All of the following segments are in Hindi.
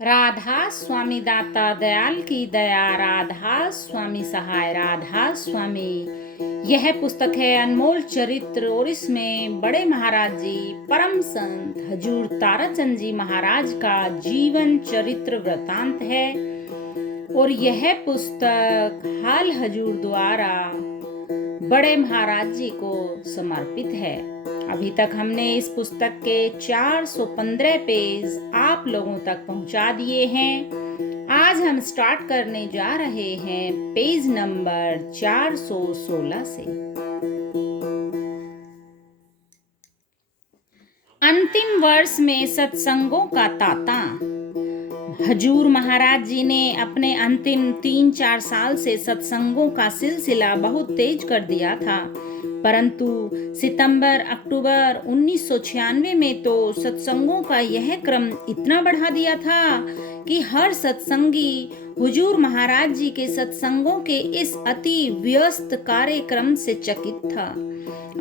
राधा स्वामी दाता दयाल की दया, राधा स्वामी सहाय, राधा स्वामी। यह पुस्तक है अनमोल चरित्र और इसमें बड़े महाराज जी परम संत हजूर ताराचंद जी महाराज का जीवन चरित्र वृतांत है। और यह पुस्तक हाल हजूर द्वारा बड़े महाराज जी को समर्पित है। अभी तक हमने इस पुस्तक के 415 पेज आप लोगों तक पहुंचा दिए हैं। आज हम स्टार्ट करने जा रहे हैं पेज नंबर 416 से। अंतिम वर्ष में सत्संगों का ताता। हजूर महाराज जी ने अपने अंतिम 3-4 साल से सत्संगों का सिलसिला बहुत तेज कर दिया था, परंतु सितंबर अक्टूबर 1996 में तो सत्संगों का यह क्रम इतना बढ़ा दिया था कि हर सत्संगी हुजूर महाराज जी के सत्संगों के इस अति व्यस्त कार्यक्रम से चकित था।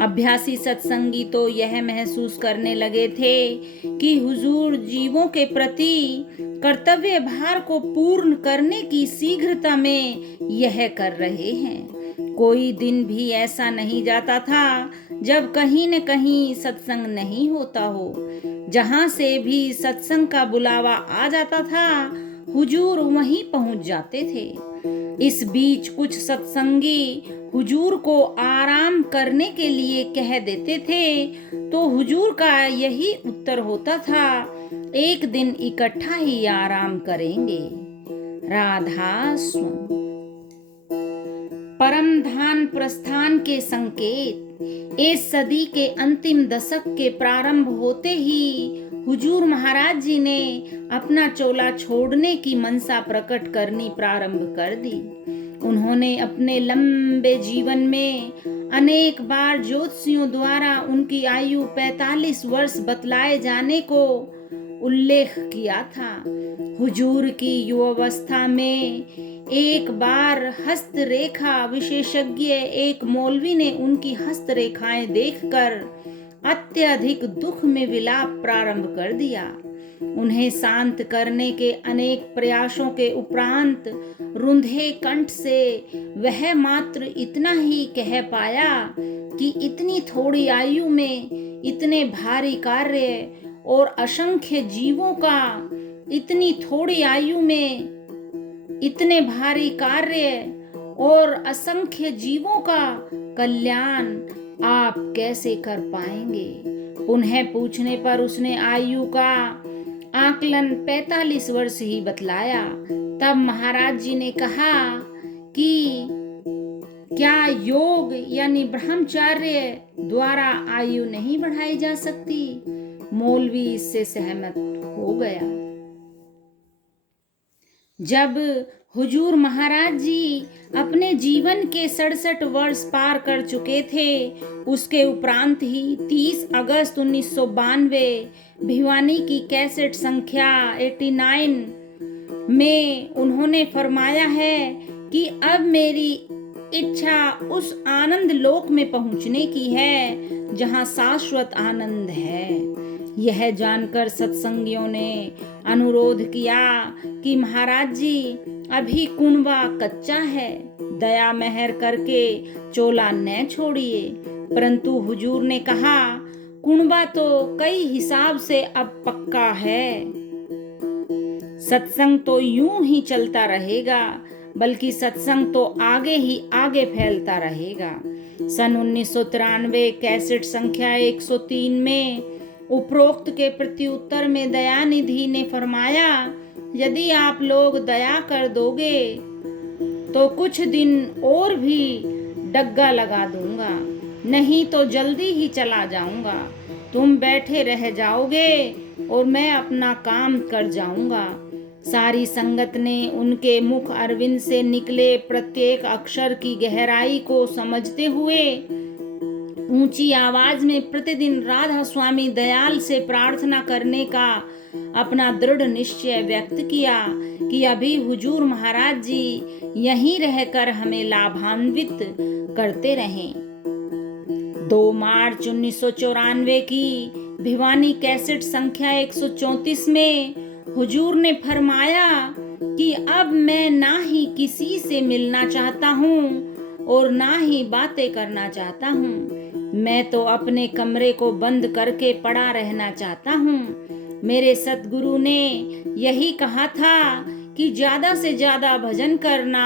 अभ्यासी सत्संगी तो यह महसूस करने लगे थे कि हुजूर जीवों के प्रति कर्तव्य भार को पूर्ण करने की शीघ्रता में यह कर रहे हैं। कोई दिन भी ऐसा नहीं जाता था जब कहीं न कहीं सत्संग नहीं होता हो। जहां से भी सत्संग का बुलावा आ जाता था, हुजूर वहीं पहुंच जाते थे। इस बीच कुछ सत्संगी हुजूर को आराम करने के लिए कह देते थे, तो हुजूर का यही उत्तर होता था, एक दिन इकट्ठा ही आराम करेंगे। राधा स्वामी। परम धाम प्रस्थान के संकेत। इस सदी के अंतिम दशक के प्रारंभ होते ही हुजूर महाराज जी ने अपना चोला छोड़ने की मनसा प्रकट करनी प्रारंभ कर दी। उन्होंने अपने लंबे जीवन में अनेक बार ज्योतिषियों द्वारा उनकी आयु 45 वर्ष बतलाए जाने को उल्लेख किया था। हुजूर की युवावस्था में एक बार हस्तरेखा विशेषज्ञ एक मौलवी ने उनकी हस्तरेखाएं देखकर अत्यधिक दुख में विलाप प्रारंभ कर दिया। उन्हें शांत करने के अनेक प्रयासों के उपरांत रुंधे कंठ से वह मात्र इतना ही कह पाया कि इतनी थोड़ी आयु में इतने भारी कार्य और असंख्य जीवों का, इतनी थोड़ी आयु में इतने भारी कार्य और असंख्य जीवों का कल्याण आप कैसे कर पाएंगे। पुनः पूछने पर उसने आयु का आकलन 45 वर्ष ही बतलाया। तब महाराज जी ने कहा कि क्या योग यानी ब्रह्मचर्य द्वारा आयु नहीं बढ़ाई जा सकती। मौलवी इससे सहमत हो गया। जब हुजूर महाराज जी अपने जीवन के 67 वर्ष पार कर चुके थे, उसके उपरांत ही 30 अगस्त 1992 भिवानी की कैसेट संख्या 89 में उन्होंने फरमाया है कि अब मेरी इच्छा उस आनंद लोक में पहुंचने की है जहां शाश्वत आनंद है। यह जानकर सत्संगियों ने अनुरोध किया कि महाराज जी अभी कुंडवा कच्चा है, दया मेहर करके चोला न छोड़िए। परंतु हुजूर ने कहा, कुंडवा तो कई हिसाब से अब पक्का है। सत्संग तो यूं ही चलता रहेगा, बल्कि सत्संग तो आगे ही आगे फैलता रहेगा। सन 1993 कैसेट संख्या 103 में उपरोक्त के प्रत्युत्तर में दयानिधि ने फरमाया, यदि आप लोग दया कर दोगे तो कुछ दिन और भी डग्गा लगा दूंगा, नहीं तो जल्दी ही चला जाऊंगा। तुम बैठे रह जाओगे और मैं अपना काम कर जाऊंगा। सारी संगत ने उनके मुख अरविंद से निकले प्रत्येक अक्षर की गहराई को समझते हुए ऊंची आवाज में प्रतिदिन राधा स्वामी दयाल से प्रार्थना करने का अपना दृढ़ निश्चय व्यक्त किया कि अभी हुजूर महाराज जी यहीं रहकर हमें लाभान्वित करते रहें। 2 मार्च 1994 की भिवानी कैसेट संख्या 134 में हुजूर ने फरमाया कि अब मैं ना ही किसी से मिलना चाहता हूँ और ना ही बातें करना चाहता हूँ। मैं तो अपने कमरे को बंद करके पड़ा रहना चाहता हूँ। मेरे सतगुरु ने यही कहा था कि ज्यादा से ज्यादा भजन करना।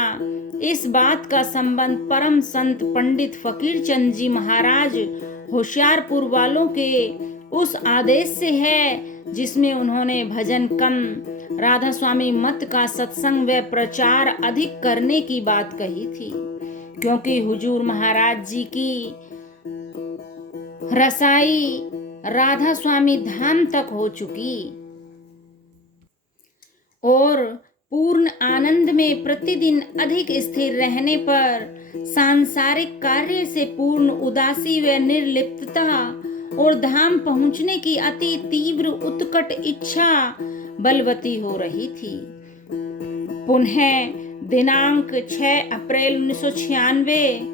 इस बात का संबंध परम संत पंडित फकीर चंद जी महाराज होशियारपुर वालों के उस आदेश से है जिसमें उन्होंने भजन कम, राधा स्वामी मत का सत्संग व प्रचार अधिक करने की बात कही थी। क्योंकि हुजूर महाराज जी की रसाई राधा स्वामी धाम तक हो चुकी और पूर्ण आनंद में प्रतिदिन अधिक स्थिर रहने पर सांसारिक कार्य से पूर्ण उदासी व निर्लिप्तता और धाम पहुंचने की अति तीव्र उत्कट इच्छा बलवती हो रही थी। पुनः दिनांक 6 अप्रैल 1996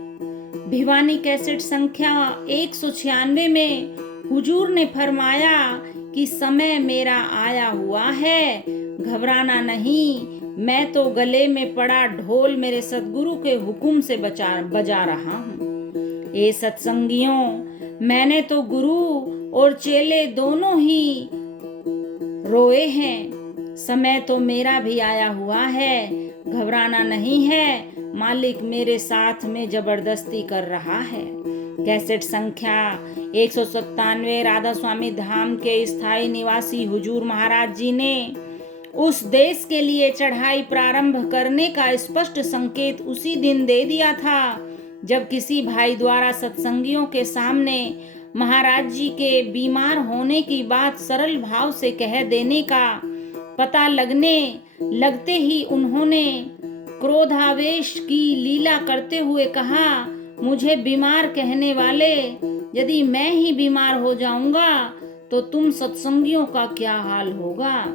भिवानी कैसेट संख्या 196 में हुजूर ने फरमाया कि समय मेरा आया हुआ है, घबराना नहीं। मैं तो गले में पड़ा ढोल मेरे सतगुरु के हुक्म से बजा रहा हूँ। ये सत्संगियों, मैंने तो गुरु और चेले दोनों ही रोए हैं। समय तो मेरा भी आया हुआ है, घबराना नहीं है। मालिक मेरे साथ में जबरदस्ती कर रहा है। कैसेट संख्या 197 राधा स्वामी धाम के स्थायी निवासी हुजूर महाराज जी ने उस देश के लिए चढ़ाई प्रारंभ करने का स्पष्ट संकेत उसी दिन दे दिया था जब किसी भाई द्वारा सत्संगियों के सामने महाराज जी के बीमार होने की बात सरल भाव से कह देने का पता लगते ही उन्होंने क्रोधावेश की लीला करते हुए कहा, मुझे बीमार कहने वाले, यदि मैं ही बीमार हो जाऊंगा तो तुम सत्संगियों का क्या हाल होगा।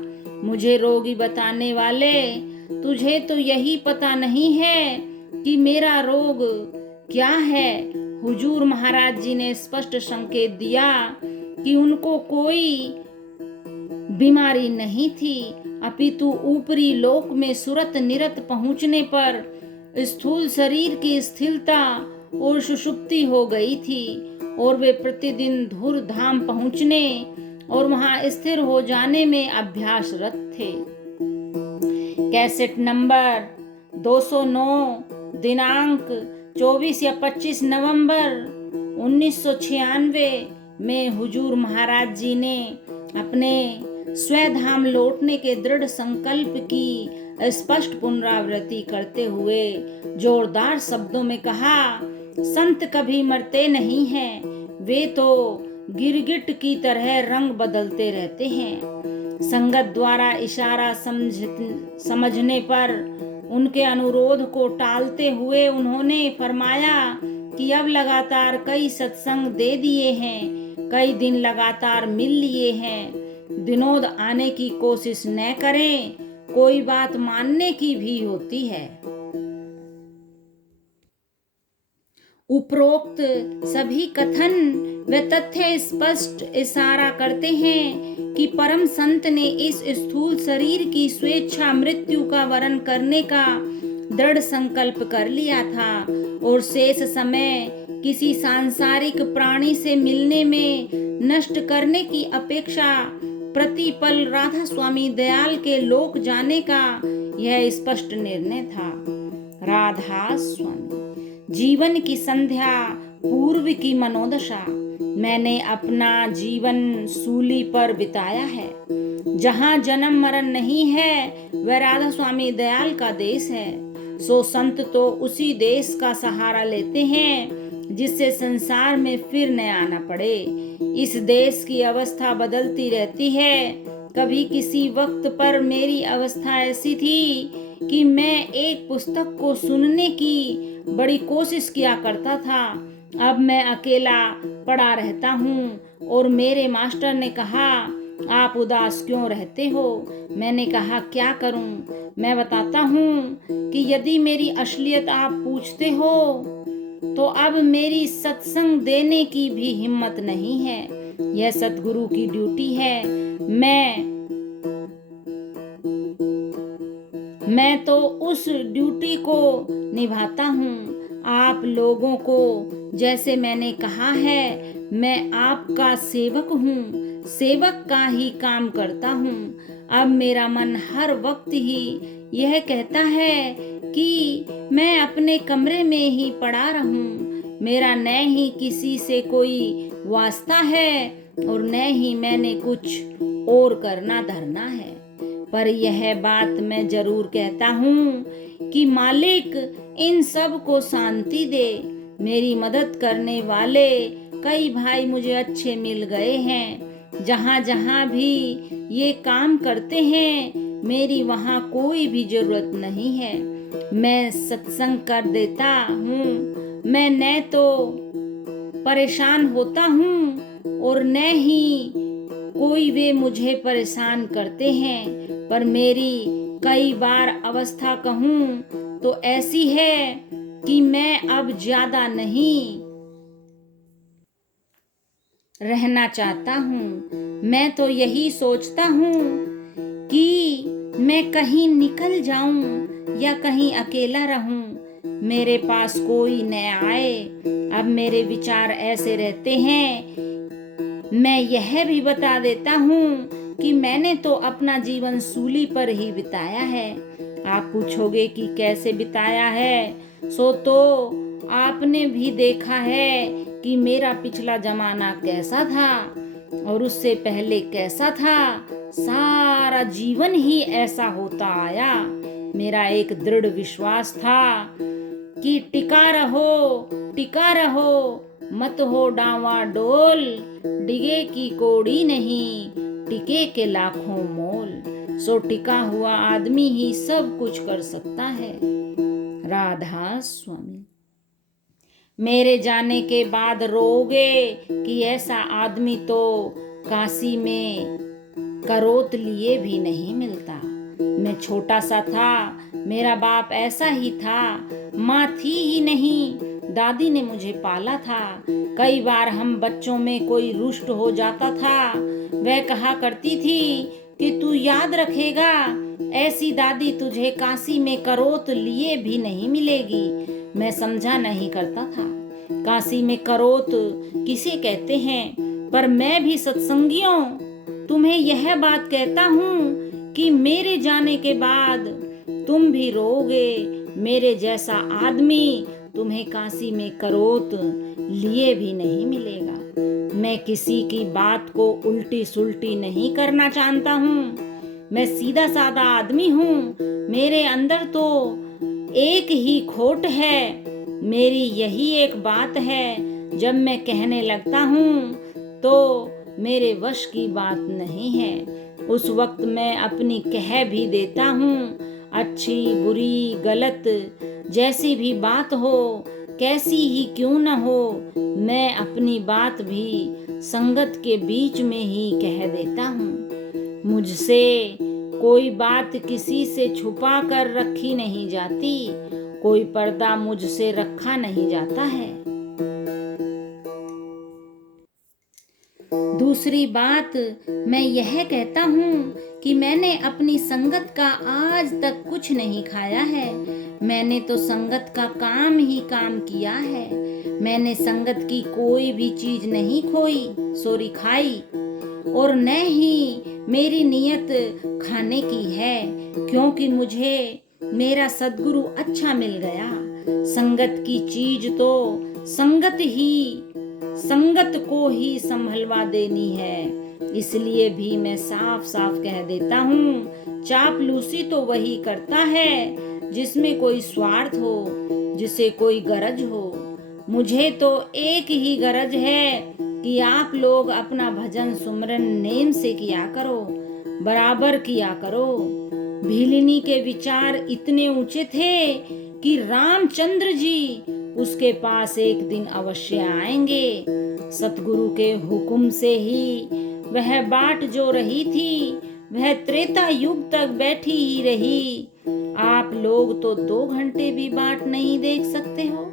मुझे रोगी बताने वाले, तुझे तो यही पता नहीं है कि मेरा रोग क्या है। हुजूर महाराज जी ने स्पष्ट संकेत दिया कि उनको कोई बीमारी नहीं थी, अपितु ऊपरी लोक में सुरत निरत पहुंचने पर स्थूल शरीर की स्थिरता और सुषुप्ति हो गई थी और वे प्रतिदिन धुर धाम पहुंचने और वहां स्थिर हो जाने में अभ्यासरत थे। कैसेट नंबर 209 दिनांक 24 या 25 नवंबर 1996 में हुजूर महाराज जी ने अपने स्वधाम लौटने के दृढ़ संकल्प की स्पष्ट पुनरावृत्ति करते हुए जोरदार शब्दों में कहा, संत कभी मरते नहीं हैं, वे तो गिरगिट की तरह रंग बदलते रहते हैं। संगत द्वारा इशारा समझने पर उनके अनुरोध को टालते हुए उन्होंने फरमाया कि अब लगातार कई सत्संग दे दिए हैं, कई दिन लगातार मिल लिए हैं, विनोद आने की कोशिश न करें, कोई बात मानने की भी होती है। उपरोक्त सभी कथन व तथ्य स्पष्ट इशारा करते हैं कि परम संत ने इस स्थूल शरीर की स्वेच्छा मृत्यु का वरण करने का दृढ़ संकल्प कर लिया था और शेष समय किसी सांसारिक प्राणी से मिलने में नष्ट करने की अपेक्षा प्रतिपल राधा स्वामी दयाल के लोक जाने का यह स्पष्ट निर्णय था। राधा स्वामी जीवन की संध्या पूर्व की मनोदशा। मैंने अपना जीवन सूली पर बिताया है। जहाँ जन्म मरण नहीं है वह राधा स्वामी दयाल का देश है। सो संत तो उसी देश का सहारा लेते हैं जिससे संसार में फिर न आना पड़े। इस देश की अवस्था बदलती रहती है। कभी किसी वक्त पर मेरी अवस्था ऐसी थी कि मैं एक पुस्तक को सुनने की बड़ी कोशिश किया करता था। अब मैं अकेला पड़ा रहता हूँ और मेरे मास्टर ने कहा, आप उदास क्यों रहते हो? मैंने कहा, क्या करूँ? मैं बताता हूँ कि यदि मेरी असलियत आप पूछते हो तो अब मेरी सत्संग देने की भी हिम्मत नहीं है। यह सतगुरु की ड्यूटी है। मैं मैं तो उस ड्यूटी को निभाता हूँ। आप लोगों को जैसे मैंने कहा है, मैं आपका सेवक हूँ, सेवक का ही काम करता हूँ। अब मेरा मन हर वक्त ही यह कहता है कि मैं अपने कमरे में ही पड़ा रहूं। मेरा न ही किसी से कोई वास्ता है और न ही मैंने कुछ और करना धरना है। पर यह बात मैं जरूर कहता हूँ कि मालिक इन सब को शांति दे। मेरी मदद करने वाले कई भाई मुझे अच्छे मिल गए हैं। जहाँ जहाँ भी ये काम करते हैं, मेरी वहाँ कोई भी जरूरत नहीं है। मैं सत्संग कर देता हूँ। मैं न तो परेशान होता हूँ और न ही कोई वे मुझे परेशान करते हैं। पर मेरी कई बार अवस्था कहूँ तो ऐसी है कि मैं अब ज्यादा नहीं रहना चाहता हूँ। मैं तो यही सोचता हूँ कि मैं कहीं निकल जाऊं या कहीं अकेला रहूं, मेरे पास कोई न आए। अब मेरे विचार ऐसे रहते हैं। मैं यह भी बता देता हूँ कि मैंने तो अपना जीवन सूली पर ही बिताया है। आप पूछोगे कि कैसे बिताया है, सो तो आपने भी देखा है कि मेरा पिछला जमाना कैसा था और उससे पहले कैसा था। सारा जीवन ही ऐसा होता आया। मेरा एक दृढ़ विश्वास था कि टिका रहो, मत हो डावाडोल। डिगे की कोड़ी नहीं, टिके के लाखों मोल। सो टिका हुआ आदमी ही सब कुछ कर सकता है। राधा स्वामी। मेरे जाने के बाद रोगे कि ऐसा आदमी तो काशी में करोत लिए भी नहीं मिलता। मैं छोटा सा था, मेरा बाप ऐसा ही था, माँ थी ही नहीं, दादी ने मुझे पाला था। कई बार हम बच्चों में कोई रुष्ट हो जाता था, वह कहा करती थी कि तू याद रखेगा, ऐसी दादी तुझे काशी में करोत लिए भी नहीं मिलेगी। मैं समझा नहीं करता था काशी में करोत किसे कहते हैं। पर मैं भी सत्संगियों तुम्हें यह बात कहता हूँ कि मेरे जाने के बाद तुम भी रोगे। मेरे जैसा आदमी तुम्हें काशी में करोत लिए भी नहीं मिलेगा। मैं किसी की बात को उल्टी सुल्टी नहीं करना चाहता हूँ। मैं सीधा साधा आदमी हूँ। मेरे अंदर तो एक ही खोट है। मेरी यही एक बात है, जब मैं कहने लगता हूँ तो मेरे वश की बात नहीं है। उस वक्त मैं अपनी कह भी देता हूँ। अच्छी बुरी गलत जैसी भी बात हो, कैसी ही क्यों न हो, मैं अपनी बात भी संगत के बीच में ही कह देता हूँ। मुझसे कोई बात किसी से छुपा कर रखी नहीं जाती, कोई पर्दा मुझसे रखा नहीं जाता है। दूसरी बात मैं यह कहता हूँ कि मैंने अपनी संगत का आज तक कुछ नहीं खाया है। मैंने तो संगत का काम ही काम किया है। मैंने संगत की कोई भी चीज नहीं खाई और न ही मेरी नियत खाने की है, क्योंकि मुझे मेरा सद्गुरु अच्छा मिल गया। संगत की चीज तो संगत को ही संभलवा देनी है। इसलिए भी मैं साफ साफ कह देता हूँ, चापलूसी तो वही करता है जिसमें कोई स्वार्थ हो, जिसे कोई गरज हो। मुझे तो एक ही गरज है कि आप लोग अपना भजन सुमरन नेम से किया करो, बराबर किया करो। भीलिनी के विचार इतने ऊंचे थे कि रामचंद्र जी उसके पास एक दिन अवश्य आएंगे। सतगुरु के हुक्म से ही वह बाट जो रही थी, वह त्रेता युग तक बैठी ही रही। आप लोग तो 2 घंटे भी बाट नहीं देख सकते हो,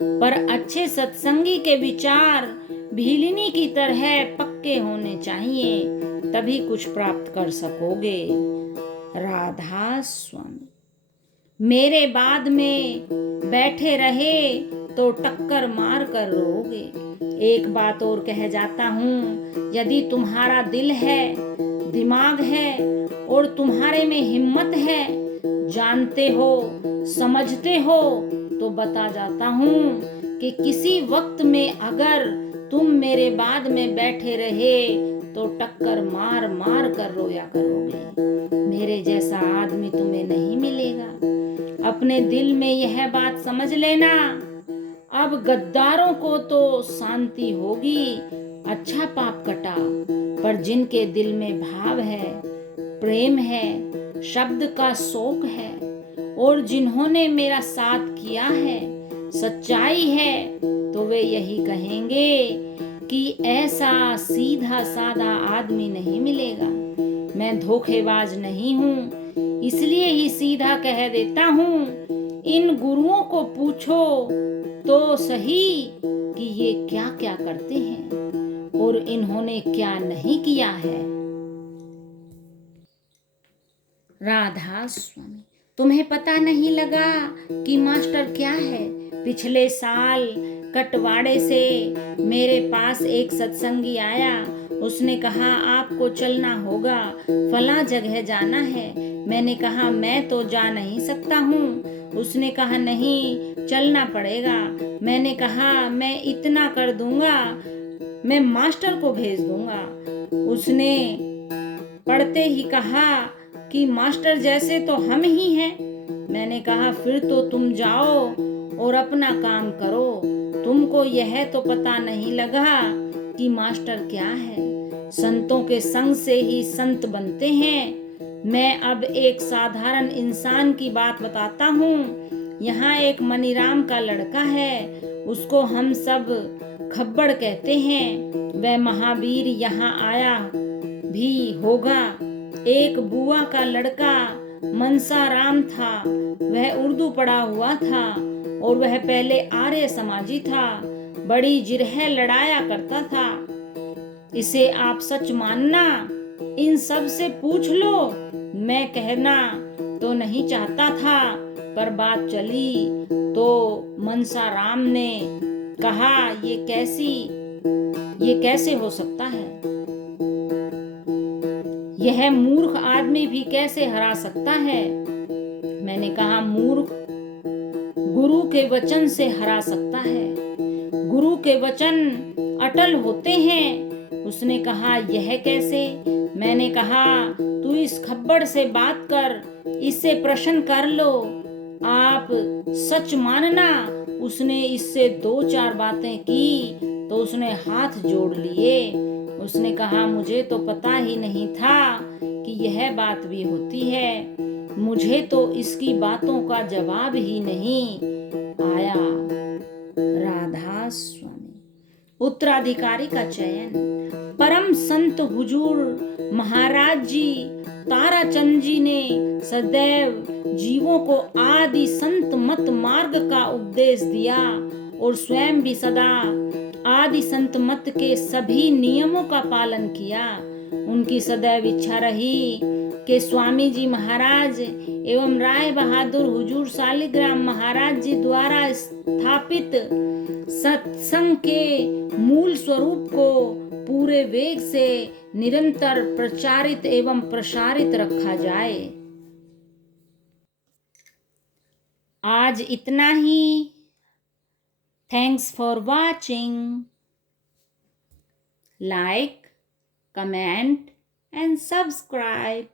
पर अच्छे सत्संगी के विचार भीलिनी की तरह पक्के होने चाहिए, तभी कुछ प्राप्त कर सकोगे। राधा स्वामी। मेरे बाद में बैठे रहे तो टक्कर मार कर रोगे। एक बात और कह जाता हूँ, यदि तुम्हारा दिल है, दिमाग है और तुम्हारे में हिम्मत है, जानते हो, समझते हो, तो बता जाता हूँ कि किसी वक्त में अगर तुम मेरे बाद में बैठे रहे तो टक्कर मार मार कर रोया करोगे। मेरे जैसा आदमी तुम्हें नहीं मिलेगा। अपने दिल में यह बात समझ लेना। अब गद्दारों को तो शांति होगी, अच्छा पाप कटा, पर जिनके दिल में भाव है, प्रेम है, शब्द का शौक है और जिन्होंने मेरा साथ किया है, सच्चाई है, तो वे यही कहेंगे कि ऐसा सीधा साधा आदमी नहीं मिलेगा। मैं धोखेबाज नहीं हूँ, इसलिए ही सीधा कह देता हूँ, इन गुरुओं को पूछो तो सही कि ये क्या क्या करते हैं और इन्होंने क्या नहीं किया है। राधा स्वामी, तुम्हें पता नहीं लगा कि मास्टर क्या है? पिछले साल कटवाड़े से मेरे पास एक सत्संगी आया। उसने कहा आपको चलना होगा, फला जगह जाना है। मैंने कहा मैं तो जा नहीं सकता हूँ। उसने कहा नहीं, चलना पड़ेगा। मैंने कहा मैं इतना कर दूंगा, मैं मास्टर को भेज दूंगा। उसने पढ़ते ही कहा कि मास्टर जैसे तो हम ही हैं। मैंने कहा फिर तो तुम जाओ और अपना काम करो, तुमको यह तो पता नहीं लगा कि मास्टर क्या है। संतों के संग से ही संत बनते हैं। मैं अब एक साधारण इंसान की बात बताता हूँ। यहाँ एक मनीराम का लड़का है, उसको हम सब खब्बड़ कहते हैं। वह महावीर यहाँ आया भी होगा। एक बुआ का लड़का मनसाराम था, वह उर्दू पढ़ा हुआ था और वह पहले आर्य समाजी था, बड़ी जिरह लड़ाया करता था। इसे आप सच मानना, इन सब से पूछ लो। मैं कहना तो नहीं चाहता था, पर बात चली तो मनसाराम ने कहा ये कैसे हो सकता है? यह मूर्ख आदमी भी कैसे हरा सकता है? मैंने कहा मूर्ख गुरु के वचन से हरा सकता है। गुरु के वचन अटल होते हैं। उसने कहा यह कैसे? मैंने कहा तू इस खब्बड़ से बात कर, इससे प्रश्न कर लो, आप सच मानना। उसने इससे 2-4 बातें की तो उसने हाथ जोड़ लिए। उसने कहा मुझे तो पता ही नहीं था कि यह बात भी होती है, मुझे तो इसकी बातों का जवाब ही नहीं आया। राधा स्वामी। उत्तराधिकारी का चयन। परम संत हुजूर महाराज जी ताराचंद जी ने सदैव जीवों को आदि संत मत मार्ग का उपदेश दिया और स्वयं भी सदा आदि संत मत के सभी नियमों का पालन किया। उनकी सदैव इच्छा रही कि स्वामी जी महाराज एवं राय बहादुर हुजूर शालिग्राम महाराज जी द्वारा स्थापित सत्संग के मूल स्वरूप को पूरे वेग से निरंतर प्रचारित एवं प्रसारित रखा जाए। आज इतना ही। Thanks for watching. Like, comment and subscribe.